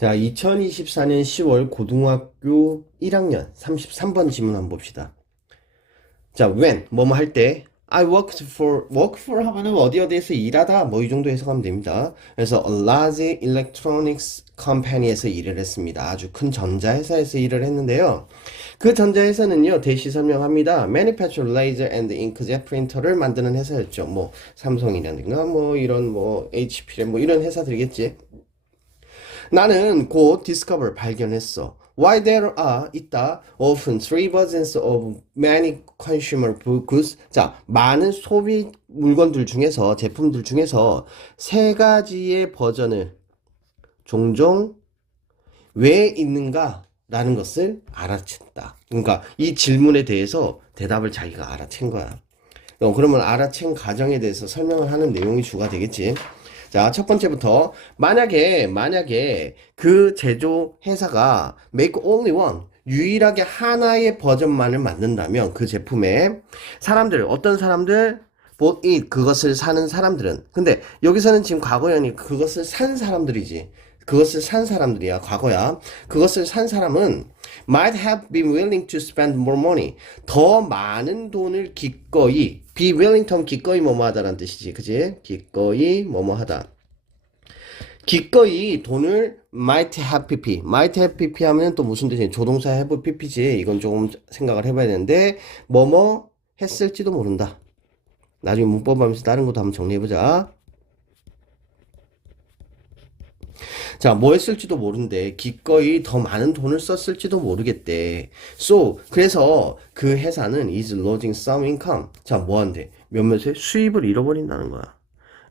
자, 2024년 10월 고등학교 1학년 33번 질문 한번 봅시다. 자, when, 뭐뭐 할 때, I worked for, work for 하면은 어디 어디에서 일하다, 뭐 이 정도 해석하면 됩니다. 그래서 a large electronics company에서 일을 했습니다. 아주 큰 전자 회사에서 일을 했는데요. 그 전자 회사는요, 대시 설명합니다. manufacture laser and inkjet printer를 만드는 회사였죠. 뭐, 삼성이라든가, 뭐, 이런 뭐, HP, 뭐, 이런 회사들이겠지. 나는 곧 discover 발견했어. Why there are 있다 often three versions of many consumer goods. 자, 많은 소비 물건들 중에서 제품들 중에서 세 가지의 버전을 종종 왜 있는가 라는 것을 알아챘다. 그러니까 이 질문에 대해서 대답을 자기가 알아챈 거야. 어, 그러면 알아챈 가정에 대해서 설명을 하는 내용이 주가 되겠지. 자, 첫 번째부터 만약에 만약에 그 제조 회사가 make only one 유일하게 하나의 버전만을 만든다면 그 제품에 사람들 어떤 사람들? bought 그것을 사는 사람들은. 근데 여기서는 지금 과거연이 그것을 산 사람들이지 그것을 산 사람들이야 과거야. 그것을 산 사람은 might have been willing to spend more money. 더 많은 돈을 기꺼이 be willing to 기꺼이 뭐뭐 하다라는 뜻이지 그지? 기꺼이 뭐뭐 하다. 기꺼이 돈을 might have pp. might have pp 하면 또 무슨 뜻이냐 조동사 have pp지. 이건 조금 생각을 해봐야 되는데 뭐뭐 했을지도 모른다. 나중에 문법 하면서 다른 것도 한번 정리해보자 자, 뭐 했을지도 모른대. 기꺼이 더 많은 돈을 썼을지도 모르겠대. So, 그래서 그 회사는 is losing some income. 자, 뭐 한대? 몇몇의 수입을 잃어버린다는 거야.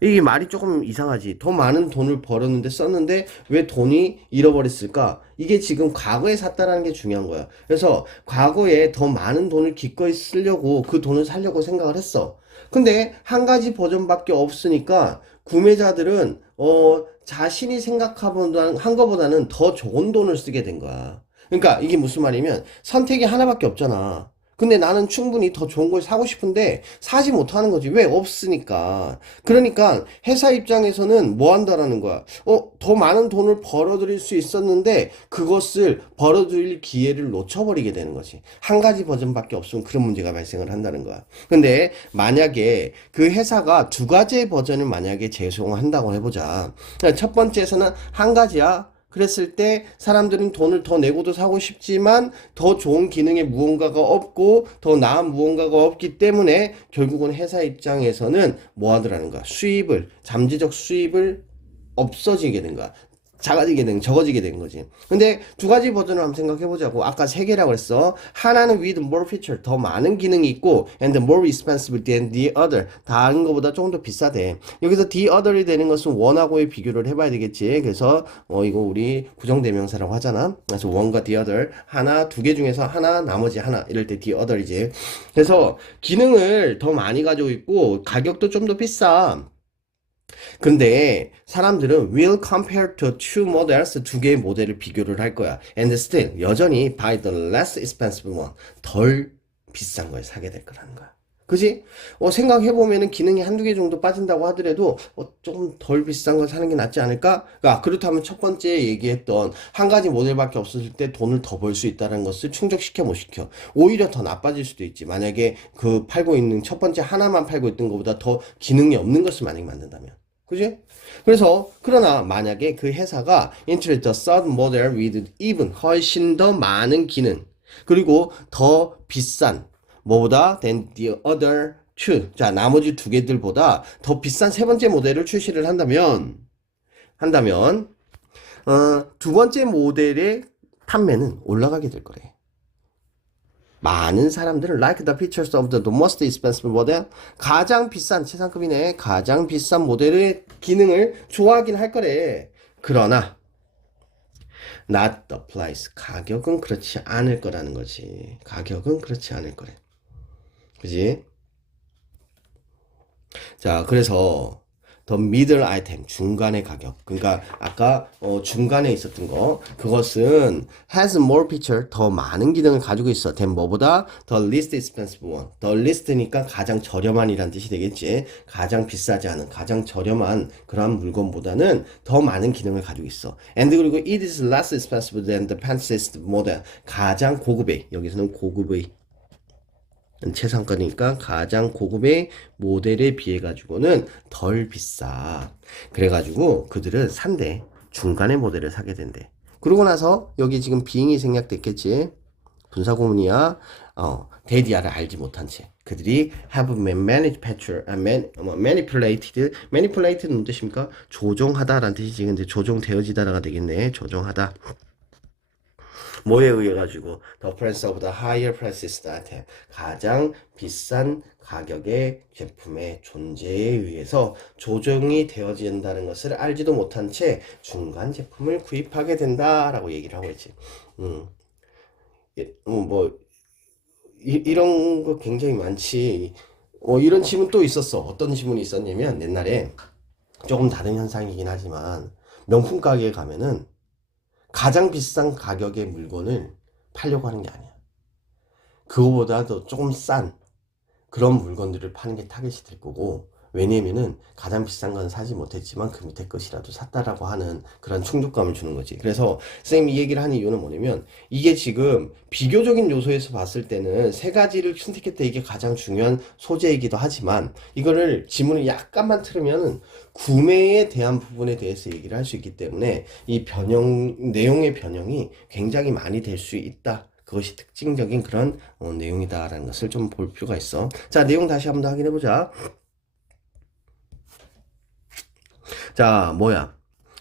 이게 말이 조금 이상하지. 더 많은 돈을 벌었는데 썼는데 왜 돈이 잃어버렸을까? 이게 지금 과거에 샀다라는 게 중요한 거야. 그래서 과거에 더 많은 돈을 기꺼이 쓰려고 그 돈을 살려고 생각을 했어. 근데 한 가지 버전밖에 없으니까 구매자들은 어 자신이 생각한 한 거보다는 더 좋은 돈을 쓰게 된 거야. 그러니까 이게 무슨 말이면 선택이 하나밖에 없잖아. 근데 나는 충분히 더 좋은 걸 사고 싶은데 사지 못하는 거지. 왜? 없으니까. 그러니까 회사 입장에서는 뭐 한다라는 거야. 어, 더 많은 돈을 벌어들일 수 있었는데 그것을 벌어들일 기회를 놓쳐버리게 되는 거지. 한 가지 버전밖에 없으면 그런 문제가 발생을 한다는 거야. 근데 만약에 그 회사가 두 가지의 버전을 만약에 제공한다고 해보자. 첫 번째에서는 한 가지야. 그랬을 때 사람들은 돈을 더 내고도 사고 싶지만 더 좋은 기능의 무언가가 없고 더 나은 무언가가 없기 때문에 결국은 회사 입장에서는 뭐 하더라는 거야. 수입을, 잠재적 수입을 없어지게 된 거야. 작아지게 된, 적어지게 된 거지. 근데 두 가지 버전을 한번 생각해 보자고. 아까 세 개라고 그랬어. 하나는 with more feature, 더 많은 기능이 있고, and more expensive than the other. 다른 거보다 조금 더 비싸대. 여기서 the other이 되는 것은 원하고의 비교를 해봐야 되겠지. 그래서, 어, 이거 우리 부정대명사라고 하잖아. 그래서 원과 the other. 하나, 두 개 중에서 하나, 나머지 하나. 이럴 때 the other이지. 그래서 기능을 더 많이 가지고 있고, 가격도 좀 더 비싸. 근데 사람들은 will compare to two models 두 개의 모델을 비교를 할 거야. And still 여전히 buy the less expensive one 덜 비싼 걸 사게 될 거라는 거야. 그지? 어, 생각해보면은 기능이 한두 개 정도 빠진다고 하더라도 어, 조금 덜 비싼 걸 사는 게 낫지 않을까? 아, 그렇다면 첫 번째 얘기했던 한 가지 모델밖에 없었을 때 돈을 더 벌 수 있다는 것을 충족시켜 못 시켜. 오히려 더 나빠질 수도 있지. 만약에 그 팔고 있는 첫 번째 하나만 팔고 있던 것보다 더 기능이 없는 것을 만약에 만든다면. 그지? 그래서 그러나 만약에 그 회사가 introduce the third model with even 훨씬 더 많은 기능 그리고 더 비싼 뭐보다 than the other two 자 나머지 두 개들보다 더 비싼 세 번째 모델을 출시를 한다면 한다면 어, 두 번째 모델의 판매는 올라가게 될 거래. 많은 사람들은 like the features of the most expensive model 가장 비싼 최상급이네 가장 비싼 모델의 기능을 좋아하긴 할 거래. 그러나 not the price 가격은 그렇지 않을 거라는 거지. 가격은 그렇지 않을 거래. 그지? 자 그래서 the middle item 중간의 가격. 그러니까 아까 어, 중간에 있었던 거 그것은 has more feature 더 많은 기능을 가지고 있어. than 뭐보다 the least expensive one. the least니까 가장 저렴한 이란 뜻이 되겠지. 가장 비싸지 않은 가장 저렴한 그러한 물건보다는 더 많은 기능을 가지고 있어. and 그리고 it is less expensive than the fanciest model. 가장 고급의 여기서는 고급의 최상가니까 가장 고급의 모델에 비해 가지고는 덜 비싸. 그래가지고 그들은 산대. 중간의 모델을 사게 된대. 그러고 나서 여기 지금 비잉이 생략됐겠지. 분사구문이야. 어, 데디아를 알지 못한 채. 그들이 have manufactured, 아, man, 뭐, manipulated, manipulated 무슨 뜻입니까? 조종하다라는 뜻이지. 근데 조종되어지다가 되겠네. 조종하다. 뭐에 의해 가지고 the price of the higher prices that 가장 비싼 가격의 제품의 존재에 의해서 조정이 되어진다는 것을 알지도 못한 채 중간 제품을 구입하게 된다라고 얘기를 하고 있지. 음. 예, 어, 뭐 이, 이런 거 굉장히 많지. 어, 이런 지문 또 있었어. 어떤 지문이 있었냐면 옛날에 조금 다른 현상이긴 하지만 명품 가게에 가면은 가장 비싼 가격의 물건을 팔려고 하는 게 아니야. 그거보다도 조금 싼 그런 물건들을 파는 게 타겟이 될 거고, 왜냐면은 가장 비싼 건 사지 못했지만 그 밑에 것이라도 샀다라고 하는 그런 충족감을 주는 거지. 그래서 쌤이 이 얘기를 하는 이유는 뭐냐면 이게 지금 비교적인 요소에서 봤을 때는 세 가지를 선택했다 이게 가장 중요한 소재이기도 하지만 이거를 지문을 약간만 틀으면 구매에 대한 부분에 대해서 얘기를 할 수 있기 때문에 이 변형, 내용의 변형이 굉장히 많이 될 수 있다. 그것이 특징적인 그런 어, 내용이다라는 것을 좀 볼 필요가 있어. 자, 내용 다시 한번 더 확인해 보자. 자, 뭐야?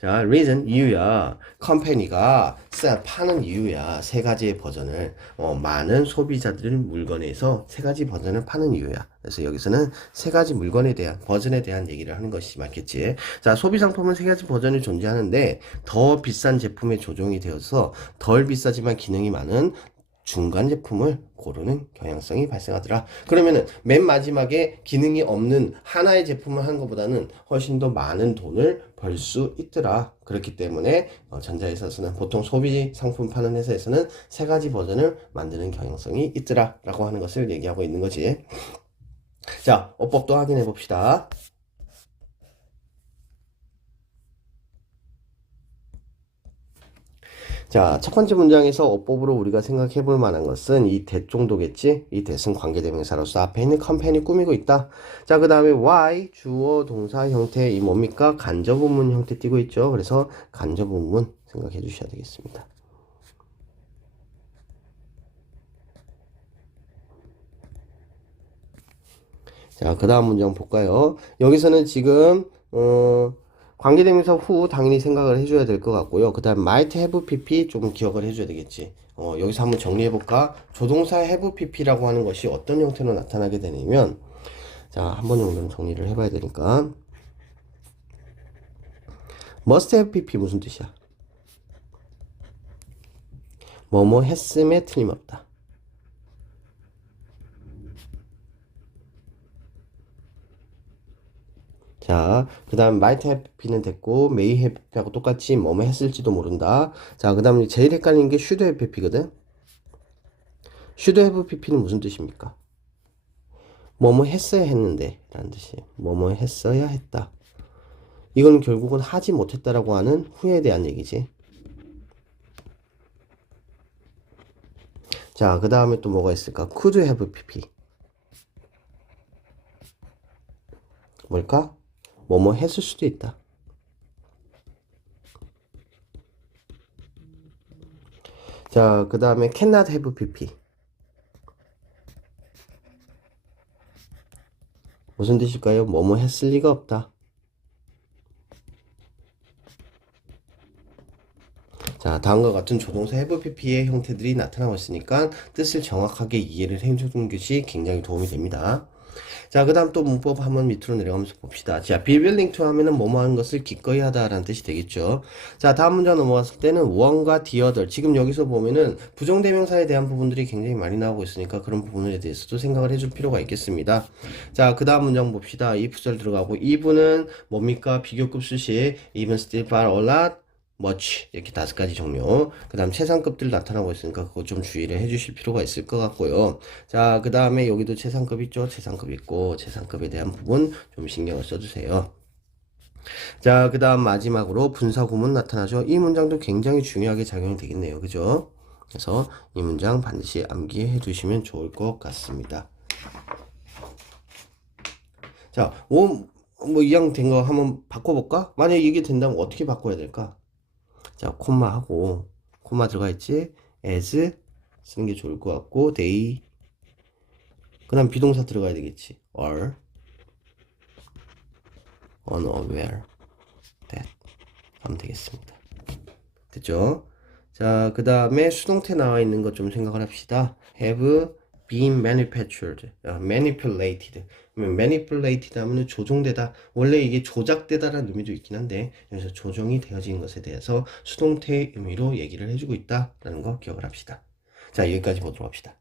자, reason 이유야. 컴퍼니가 사- 파는 이유야. 세 가지의 버전을 어, 많은 소비자들 물건에서 세 가지 버전을 파는 이유야. 그래서 여기서는 세 가지 물건에 대한 버전에 대한 얘기를 하는 것이 맞겠지. 자, 소비 상품은 세 가지 버전이 존재하는데 더 비싼 제품에 조정이 되어서 덜 비싸지만 기능이 많은 중간 제품을 고르는 경향성이 발생하더라. 그러면은 맨 마지막에 기능이 없는 하나의 제품을 하는 것보다는 훨씬 더 많은 돈을 벌 수 있더라. 그렇기 때문에 어, 전자회사에서는 보통 소비 상품 파는 회사에서는 세 가지 버전을 만드는 경향성이 있더라라고 하는 것을 얘기하고 있는 거지. 자, 어법도 확인해 봅시다. 자, 첫 번째 문장에서 어법으로 우리가 생각해 볼 만한 것은 이 that 정도겠지? 이 that은 관계대명사로서 앞에 있는 컴퍼니 꾸미고 있다. 자, 그 다음에 why, 주어, 동사 형태, 이 뭡니까? 간접문문 형태 띄고 있죠? 그래서 간접문문 생각해 주셔야 되겠습니다. 자, 그 다음 문장 볼까요? 여기서는 지금, 어, 관계대명사 후 당연히 생각을 해줘야 될 것 같고요. 그 다음 might have pp 좀 기억을 해줘야 되겠지. 어, 여기서 한번 정리해볼까? 조동사 have pp라고 하는 것이 어떤 형태로 나타나게 되냐면, 자, 한 번 정도는 정리를 해봐야 되니까. must have pp 무슨 뜻이야? 뭐뭐 했음에 틀림없다. 자, 그 다음 have pp는 됐고 have pp하고 똑같이 뭐뭐 했을지도 모른다. 자, 그 다음 제일 헷갈리는 게 pp거든. should have pp는 무슨 뜻입니까? 뭐뭐 했어야 했는데 라는 뜻이 뭐뭐 했어야 했다. 이건 결국은 하지 못했다라고 하는 후에 대한 얘기지. 자, 그 다음에 또 뭐가 있을까? could have pp. 뭘까? 뭐뭐 했을 수도 있다. 자, 그 다음에 cannot have pp. 무슨 뜻일까요? 뭐뭐 했을 리가 없다. 자, 다음과 같은 조동사 have pp의 형태들이 나타나고 있으니까 뜻을 정확하게 이해를 해주는 것이 굉장히 도움이 됩니다. 자, 그 다음 또 문법 한번 밑으로 내려가면서 봅시다. 자, be willing to 하면은 뭐뭐 하는 것을 기꺼이 하다라는 뜻이 되겠죠. 자, 다음 문장 넘어갔을 때는 one과 the other. 지금 여기서 보면은 부정대명사에 대한 부분들이 굉장히 많이 나오고 있으니까 그런 부분에 대해서도 생각을 해줄 필요가 있겠습니다. 자, 그 다음 문장 봅시다. if절 들어가고, if는 뭡니까? 비교급 수식, even, still, but, a lot, much 이렇게 다섯 가지 종류. 그 다음 최상급들 나타나고 있으니까 그거 좀 주의를 해주실 필요가 있을 것 같고요. 자 그 다음에 여기도 최상급 있죠? 최상급 있고 최상급에 대한 부분 좀 신경을 써주세요. 자 그 다음 마지막으로 분사구문 나타나죠? 이 문장도 굉장히 중요하게 작용이 되겠네요. 그죠? 그래서 이 문장 반드시 암기해 두시면 좋을 것 같습니다. 자, 뭐, 뭐, 이왕 된 거 한번 바꿔볼까? 만약에 이게 된다면 어떻게 바꿔야 될까? 자, 콤마 하고, 콤마 들어가 있지? as 쓰는 게 좋을 것 같고, they. 그 다음 비동사 들어가야 되겠지. are unaware that. 하면 되겠습니다. 됐죠? 자, 그 다음에 수동태 나와 있는 것 좀 생각을 합시다. have been manufactured, 아, manipulated. manipulated 하면 조종되다. 원래 이게 조작되다라는 의미도 있긴 한데, 여기서 조정이 되어진 것에 대해서 수동태 의미로 얘기를 해주고 있다라는 거 기억을 합시다. 자, 여기까지 보도록 합시다.